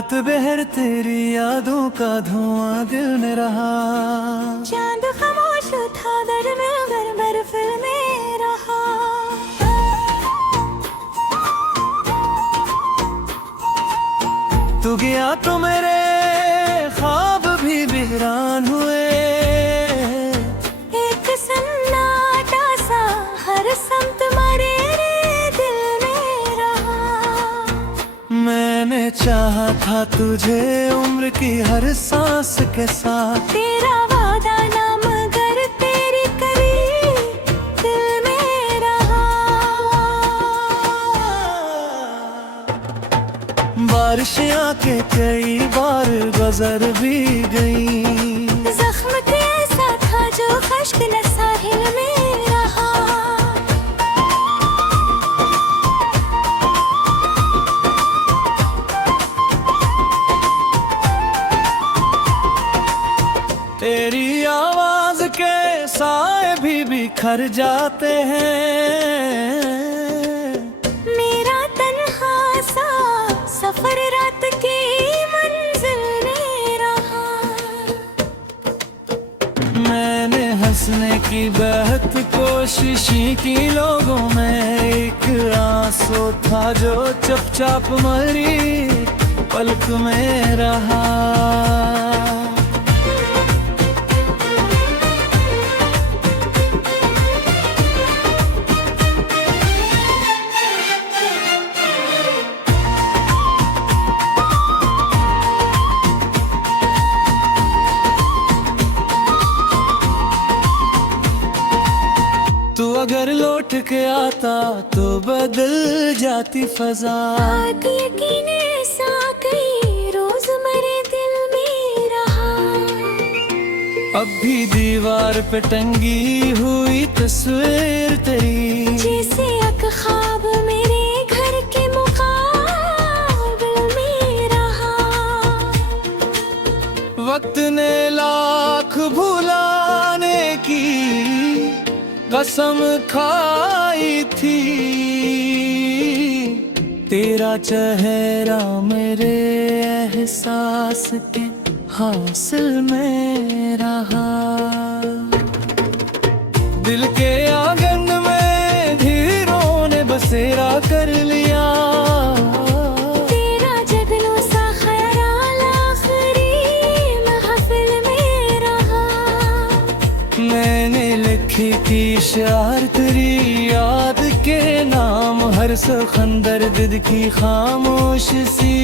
रात बहर तेरी यादों का धुआं दिल में रहा। चांद खामोश था दरमियां बर्फ में रहा। तू गया तो मेरे ख्वाब भी वीरान हुए। एक सन्नाटा सा हर समत मारे दिल में रहा। मैंने चाहा था तुझे उम्र की हर सांस के साथ। तेरा वादा ना मगर तेरी करी दिल में रहा। बारिशें आके कई बार गुजर भी गई। जख्म के ऐसा था जो खश्क न साहिल में रहा। तेरी आवाज के साए भी बिखर जाते हैं। मेरा तन्हा सा सफर रात की मंजिल में रहा। मैंने हंसने की बहुत कोशिश की लोगों में, एक आंसू था जो चुपचाप मरी पलक में रहा। तू अगर लौट के आता तो बदल जाती फजा। बात यकीन ऐसा कई रोज मेरे दिल में रहा। अब भी दीवार पे टंगी हुई तस्वीर तेरी, जैसे एक ख्वाब मेरे घर के मुकाबले में रहा। वक्त ने लाख भुलाने की कसम खाई थी। तेरा चेहरा मेरे एहसास के हासिल में रहा। दिल के आंगन में धीरों ने बसेरा कर लिया। तेरा जगलू सा ख्याल आखिरी महफिल में रहा। मैंने लिखी थी शार तेरी याद के नाम, हर सखंदर दिल की खामोश सी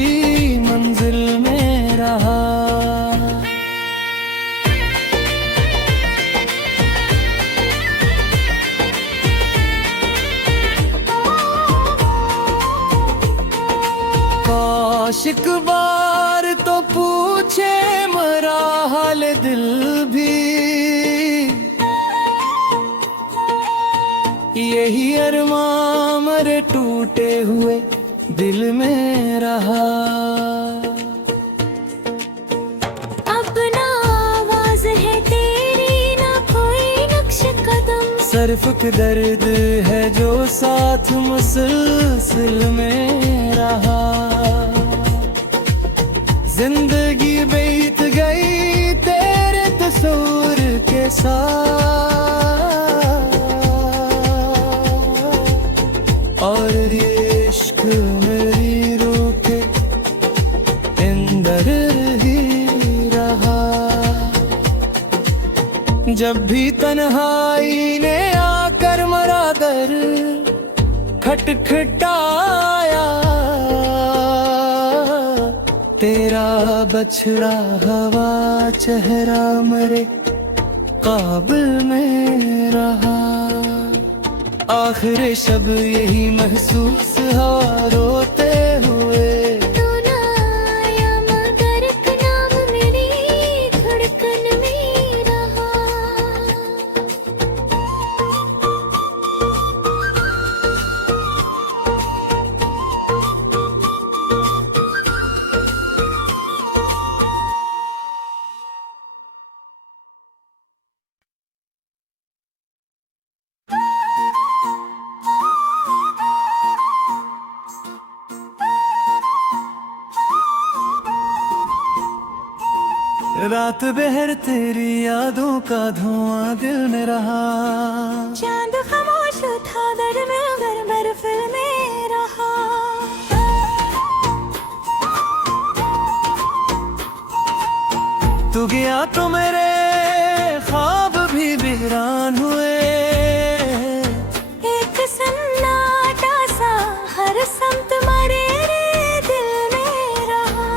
मंजिल में रहा। आशिक बार तो पूछे मरा हाल दिल भी, यही अरमां मरे टूटे हुए दिल में रहा। अब ना आवाज है तेरी ना कोई नक्श कदम। सिर्फ दर्द है जो साथ मुसलसल में रहा। जिंदगी बीत गई तेरे तस्वीर के साथ, और ये इश्क मेरी रूह के अंदर ही रहा। जब भी तन्हाई ने आकर मरा दर खटखटाया, तेरा बछड़ा हवा चेहरा मेरे काबिल में रहा। आखिर शब यही महसूस हो रोते हुए। तू ना आया मगर एक नाम मेरी धड़कन में रहा। रात बहर तेरी यादों का धुआं दिल में रहा। चांद खामोश था दर में घर भर फिर में रहा। तू गया तो मेरे ख्वाब भी वीरान हुए। एक सन्नाटा सा हर समत मारे रे दिल में रहा।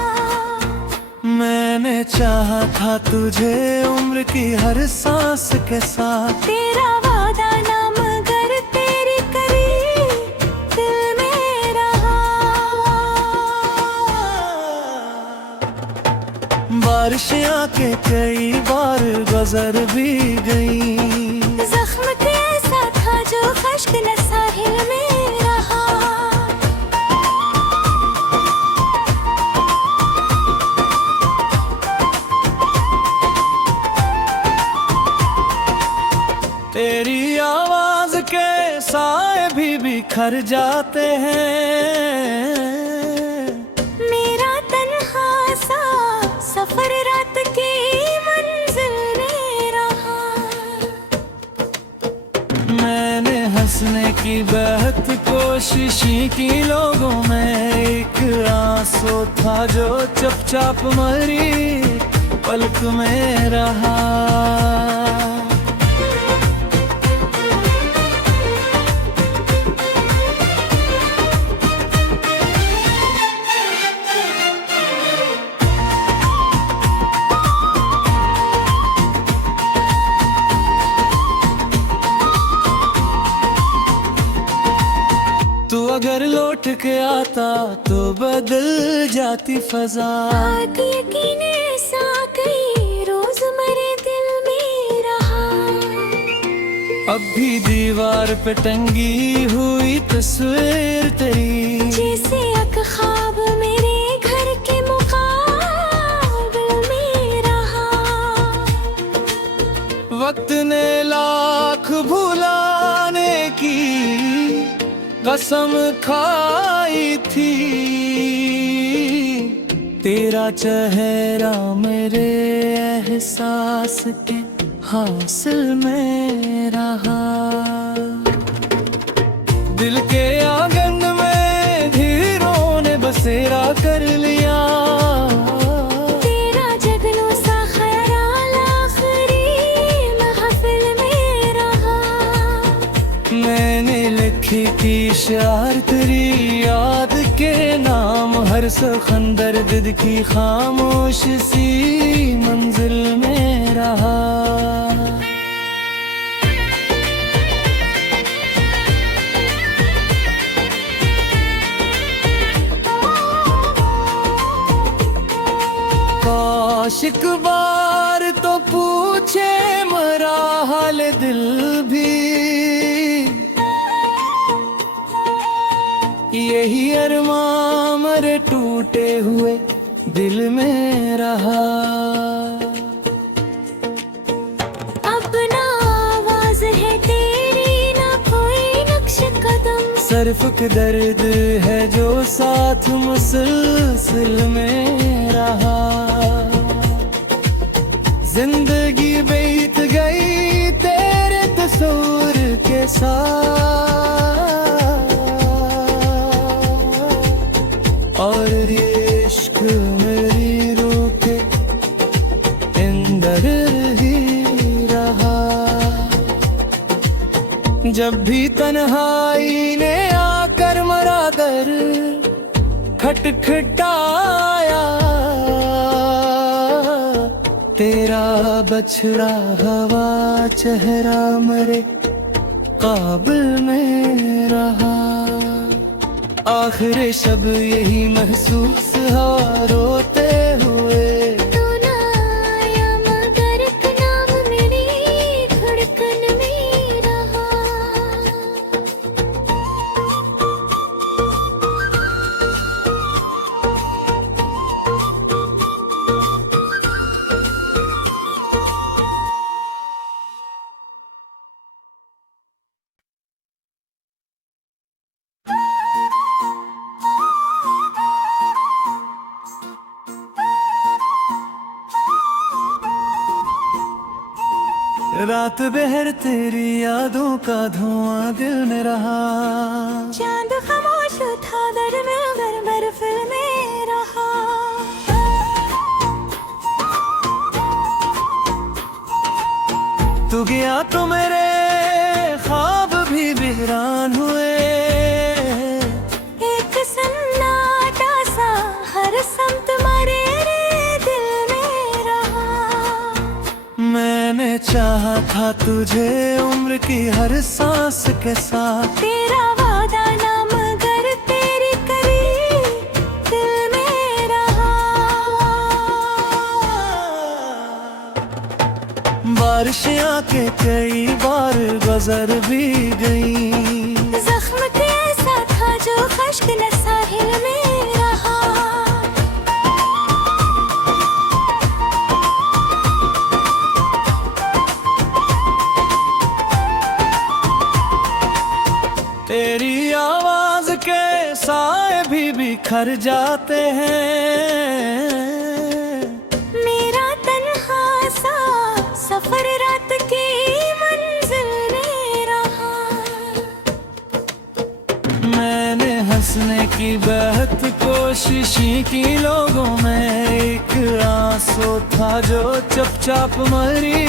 मैंने चाहा था तुझे उम्र की हर सांस के साथ। तेरा वादा ना मगर तेरी करी दिल में रहा। बारिशें आके कई बार गुजर भी गई। जख्म कैसा था जो खश्क न साहिल में रहा। तेरी आवाज के साए भी बिखर जाते हैं। मेरा तन्हा सा सफर रात की मंजिल में रहा। मैंने हंसने की बहुत कोशिश की लोगों में, एक आंसू था जो चुपचाप मरी पलक में रहा। तू अगर लौट के आता तो बदल जाती फजा। बात यकीन ऐसा कई रोज मेरे दिल में रहा। अब भी दीवार पे टंगी हुई तस्वीर तेरी, जैसे एक ख्वाब मेरे घर के मुकाबिल में रहा। वक्त ने लाख भुलाने की कसम खाई थी। तेरा चेहरा मेरे एहसास के हासिल में रहा। दिल के आंगन में धीरों ने बसेरा कर लिया। तेरा जगनू सा ख्याल आखिरी महफिल में रहा। मैंने लिखी थी शार तेरी याद के नाम, हर सखंदर दिल की खामोश सी मंजिल में रहा। आशिक बार तो पूछे मरा हाल दिल भी, यही अरमां मरे टूटे हुए दिल में रहा। अपना आवाज है तेरी ना कोई नक्श कदम। सिर्फ दर्द है जो साथ मुसलसल में रहा। जिंदगी बीत गई तेरे तस्वीर के साथ, और ये इश्क मेरी रूह के अंदर ही रहा। जब भी तन्हाई ने आकर मरा दर खटखटाया, तेरा बछड़ा हवा चेहरा मरे काबिल में रहा। आखिर शब यही महसूस हुआ रोते हुए। तू ना आया मगर एक नाम मेरी धड़कन में रहा। रात बहर तेरी यादों का धुआं दिल में रहा। चांद खामोश था दर में गर महफिल में रहा। तू गया तो मेरे ख्वाब भी वीरान हुए। एक सन्नाटा सा हर समत मारे दिल में रहा। मैंने चाहा था तुझे उम्र की हर सांस के साथ। तेरा वादा नाम गर तेरी करी दिल में रहा। बारिशें आके कई बार गुजर भी गई। जख्म कैसा था जो खश्क न साहिल में रहा। तेरी आवाज के साए भी बिखर जाते हैं। मेरा तन्हा सा सफर रात की मंजिल में रहा। मैंने हंसने की बहुत कोशिश की लोगों में। एक आंसू था जो चुपचाप मरी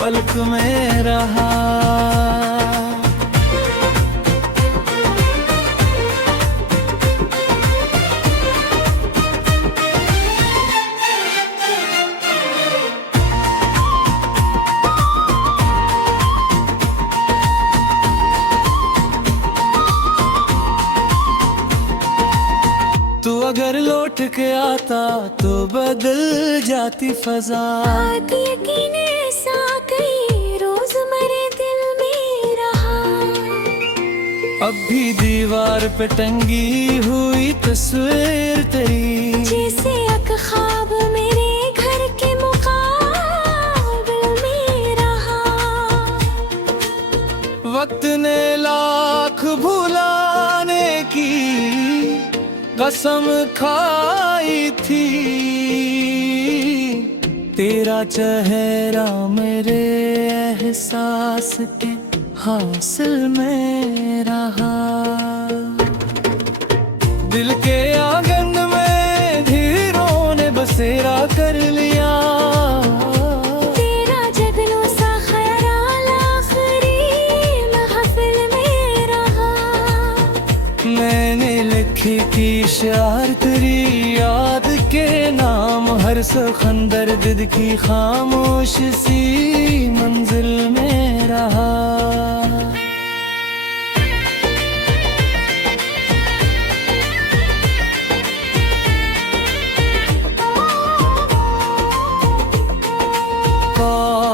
पलक में रहा। तू अगर लौट के आता तो बदल जाती फजा। बात यकीन ऐसा कई रोज मेरे दिल में रहा। अब भी दीवार पे टंगी हुई तस्वीर तेरी। जैसे एक ख्वाब मेरे घर के मुकाबिल में रहा। वक्त ने लाख भुलाने की कसम खाई थी। तेरा चेहरा मेरे एहसास के हासिल में रहा। दिल के आंगन में धीरों ने बसेरा कर लिया। तेरा जगनू सा ख्याल आखिरी महफिल में रहा। मैंने लिखी की शार तेरी याद के नाम। हर सिकंदर दिल की खामोश सी मंजिल में रहा।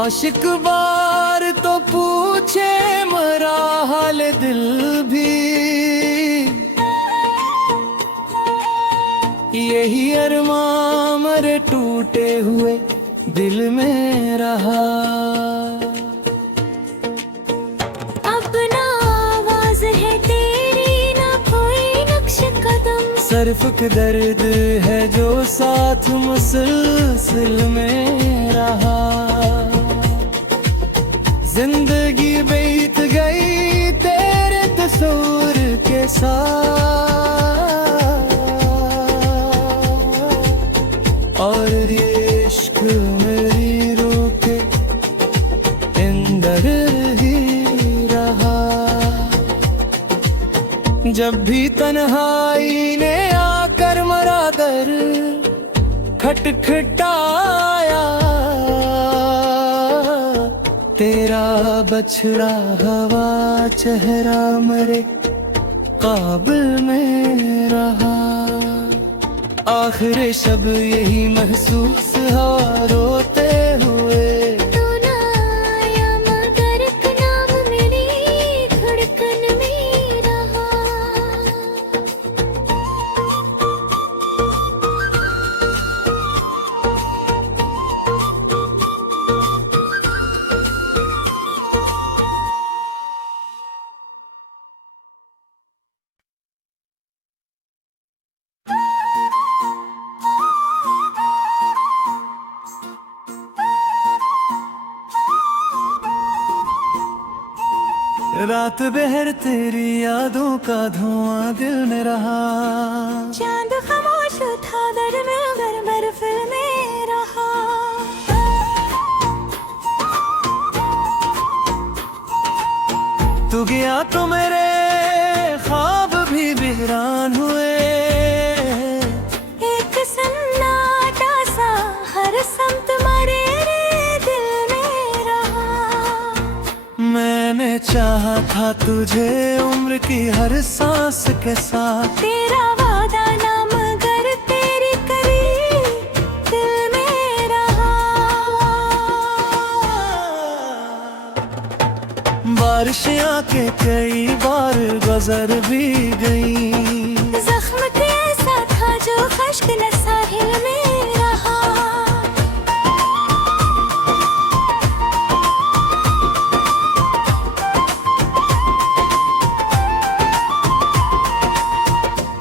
आशिक बार तो पूछे मरा हाल दिल भी। यही अरमां मरे टूटे हुए दिल में रहा। अब ना आवाज है तेरी ना कोई नक्श कदम। सिर्फ एक दर्द है जो साथ मुसलसल में रहा। जिंदगी बीत गई तेरे तस्वीर के साथ। और ये इश्क मेरी रूह के अंदर ही रहा। जब भी तन्हाई ने आकर मरा दर खटखटाया। तेरा बछड़ा हवा चेहरा मेरे काबिल में रहा। आखिर शब यही महसूस हो रोते हुए। तू ना आया मगर एक नाम मेरी धड़कन में रहा। रात बहर तेरी यादों का धुआं दिल में रहा। चांद खामोश था दर में अगर बर्फ में रहा। तू गया तो मेरे ख्वाब भी वीरान हुए। एक सन्नाटा सा हर समत मारे रे दिल में रहा। मैंने चाहा था तुझे उम्र की हर सांस के साथ। तेरा वादा ना मगर तेरी करी दिल में रहा। बारिशें आके कई बार गुजर भी गई। जख्म के ऐसा था जो खश्क न साहिल में रहा।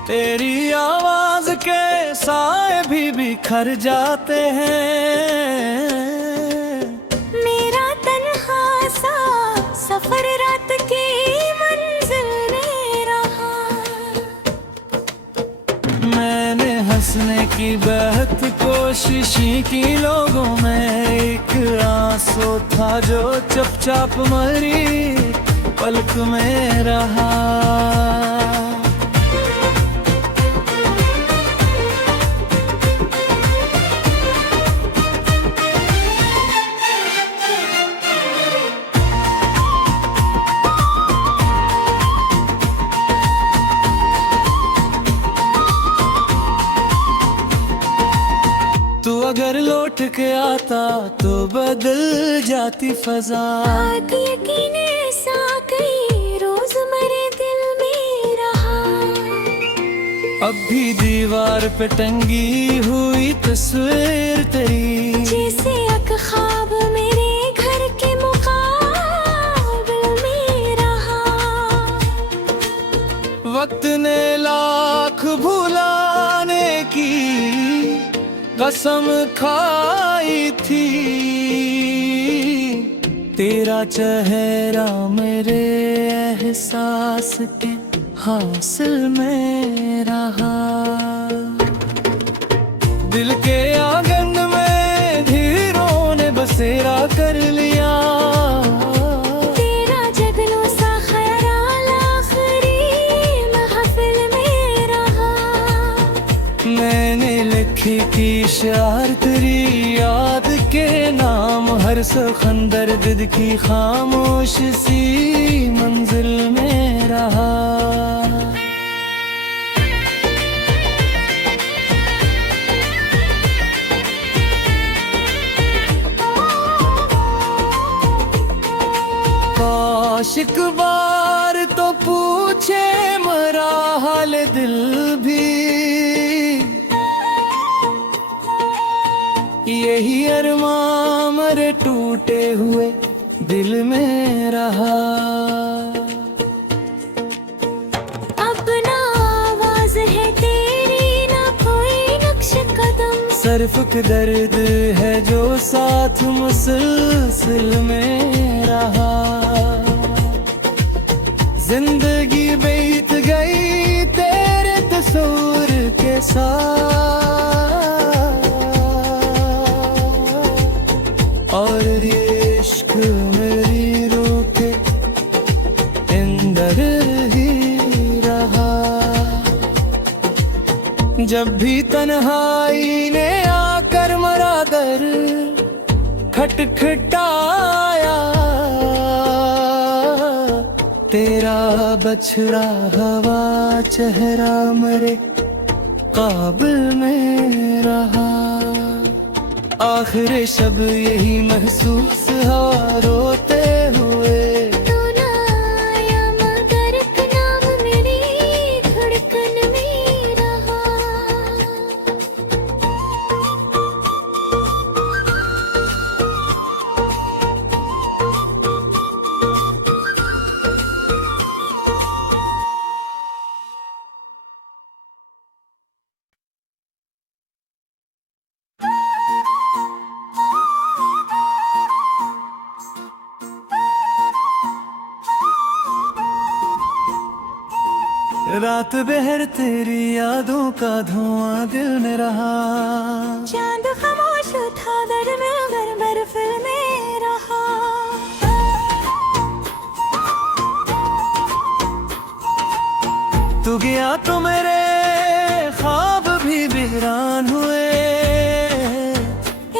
तेरी आवाज के साए भी बिखर जाते हैं। मेरा तन्हा सा सफर रात की मंजिल में रहा। मैंने हंसने की बहुत कोशिश की लोगों में, एक आंसू था जो चुपचाप मरी पलक में रहा। तू अगर लौट के आता तो बदल जाती फजा। आग यकीन ऐसा कई रोज मेरे दिल में रहा। अब भी दीवार पे टंगी हुई तस्वीर तेरी, जैसे एक ख्वाब मेरे घर के मुकाबिल में रहा। वक्त ने लाख भुलाने की कसम खाई थी। तेरा चेहरा मेरे एहसास के हासिल में रहा। दिल के आंगन में धीरों ने बसेरा कर लिया। तेरा जगलू सा ख्याल आखिरी महफिल में रहा। मैंने लिखी की शार तेरी याद के नाम, हर सिकंदर दिल की खामोश सी मंजिल में रहा। आशिक बार तो पूछे मरा हाल दिल भी, यही अरमां मरे टूटे हुए दिल में रहा। अब ना आवाज है तेरी ना कोई नक्श कदम। सिर्फ दर्द है जो साथ मुसलसल में रहा। जिंदगी बीत गई तेरे तस्वीर के साथ, और ये इश्क मेरी रूह के अंदर ही रहा। जब भी तन्हाई ने आकर मरा दर खटखटाया, तेरा बछड़ा हवा चेहरा मेरे काबिल में रहा। आखिर शब यही महसूस हुआ रोते हुए। तू ना आया मगर एक नाम मेरी धड़कन में रहा। रात बहर तेरी यादों का धुआं दिल में रहा। चांद खामोश था दर में घर भर फिर में रहा। तू गया तो मेरे ख्वाब भी वीरान हुए।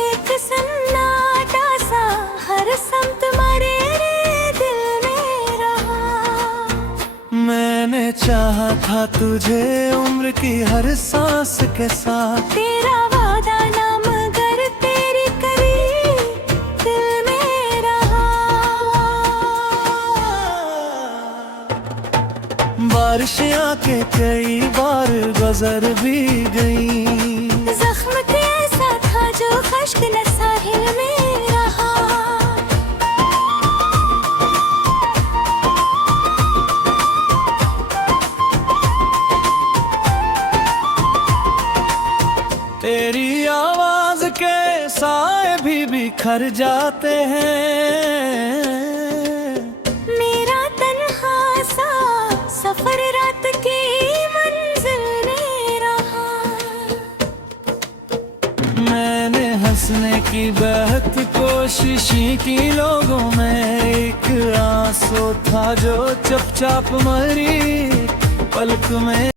एक सन्नाटा सा हर समत मारे दिल में रहा। मैंने चाहा था तुझे उम्र की हर सांस के साथ। तेरा वादा नाम घर तेरी करी दिल में रहा। बारिशें आके कई बार गुजर भी गई। जख्म के ऐसा था जो खश्क न साहिल में रहा। तेरी आवाज के साए भी बिखर जाते हैं। मेरा तन्हा सा सफर रात की मंजिल में रहा। मैंने हंसने की बहुत कोशिश की, लोगों में एक आंसू था जो चुपचाप मरी पलक में।